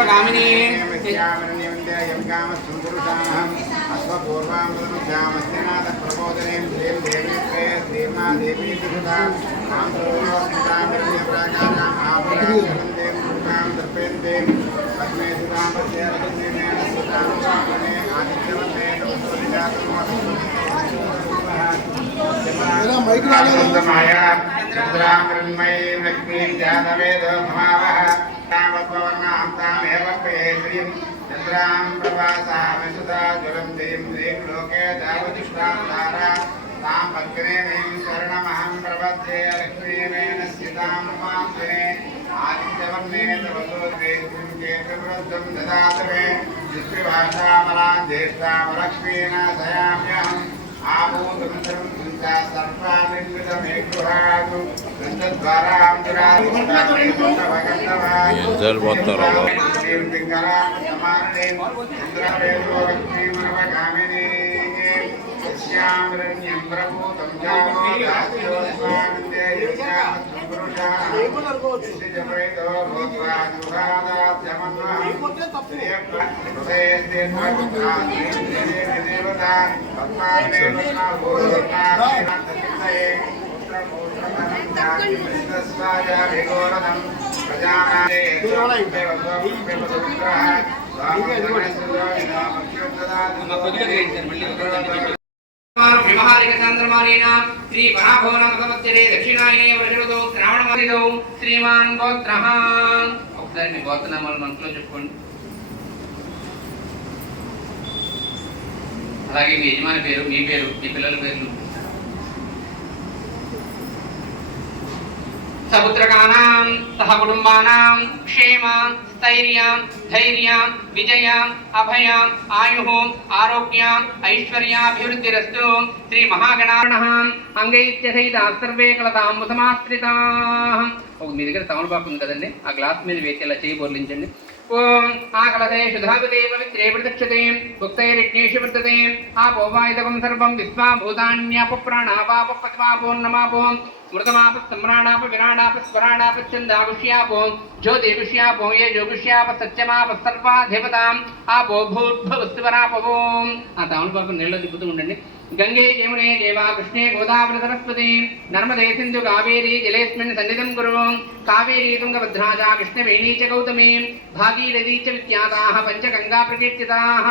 सर्वकामिनी चंद्रां प्रभासामिषुता ज्वलन्तीं श्रीं लोके दावतिष्ठां तारा तां पद्मनेमीं शरणमहं प्रपद्ये लक्ष्मीमेन स्थितां मां दिने आदित्यवर्णे तवसोद्वेष्टिं केतुवृद्धं ददातु मे विष्णुभाषामलां ज्येष्ठां लक्ष्मीना दयाम्यहम् आभूतं सर्वं सर्वानिर्मितमे गृहातु गन्धद्वारां श्यामरण्यं प्रभूतं जामानन्दे यज्ञापुरुषाजपैतो भूत्वा देवता व्यवहारिक चंद्रमानेन श्री वराभवन भगवत्ये दक्षिणायने वर्षवतो श्रावणमासितो श्रीमान् गोत्रः ఒకసారి మీ గోత్రనామాలు మనసులో చెప్పుకోండి. అలాగే మీ యజమాని పేరు, మీ పేరు, మీ పిల్లల పేర్లు. సపుత్రకానాం సహ కుటుంబానాం క్షేమ స్థైర్య ధైర్య విజయ అభయ ఆయు ఆరోగ్య ఐశ్వర్యాభివృద్ధిరస్తు. శ్రీ మహాగణార్ణః అంగైత్యసహిత సర్వే కలతాంబు సమాశ్రితాః. మీ దగ్గర తమలపాకు ఉంది కదండి, ఆ గ్లాస్ మీద వేసి ఇలా చేయి బోర్లించండి. ఓం ఆకలతే శుధాపదే పవిత్రే ప్రదక్షతే భుక్తైర్యజ్ఞేషు వర్తతే ఆపోవాయుధకం సర్వం విశ్వాభూతాన్యాప ప్రాణాపాప పద్మాపోన్నమాపో స్మృతమాప సమ్రాణాప విరాణాప స్వరాణాప చందాగుష్యాపో జ్యోతిగుష్యాపో ఏ జోగుష్యాప సత్యమాప సర్వాధిపతాం ఆపో భూర్భువస్వరాపవో. ఆ తమలపాకు నీళ్ళలో తిప్పుతూ ఉండండి. గంగే యమునే దేవా కృష్ణే గోదావరి సరస్వతి నర్మదే సింధు కావేరీ జలేస్మిన్ సన్నిధిం కురు. కావేరీ తుంగభద్రా చ కృష్ణవేణీ చ గౌతమీ భాగీరథీ చ విఖ్యాతాః పంచగంగా ప్రకీర్తితాః.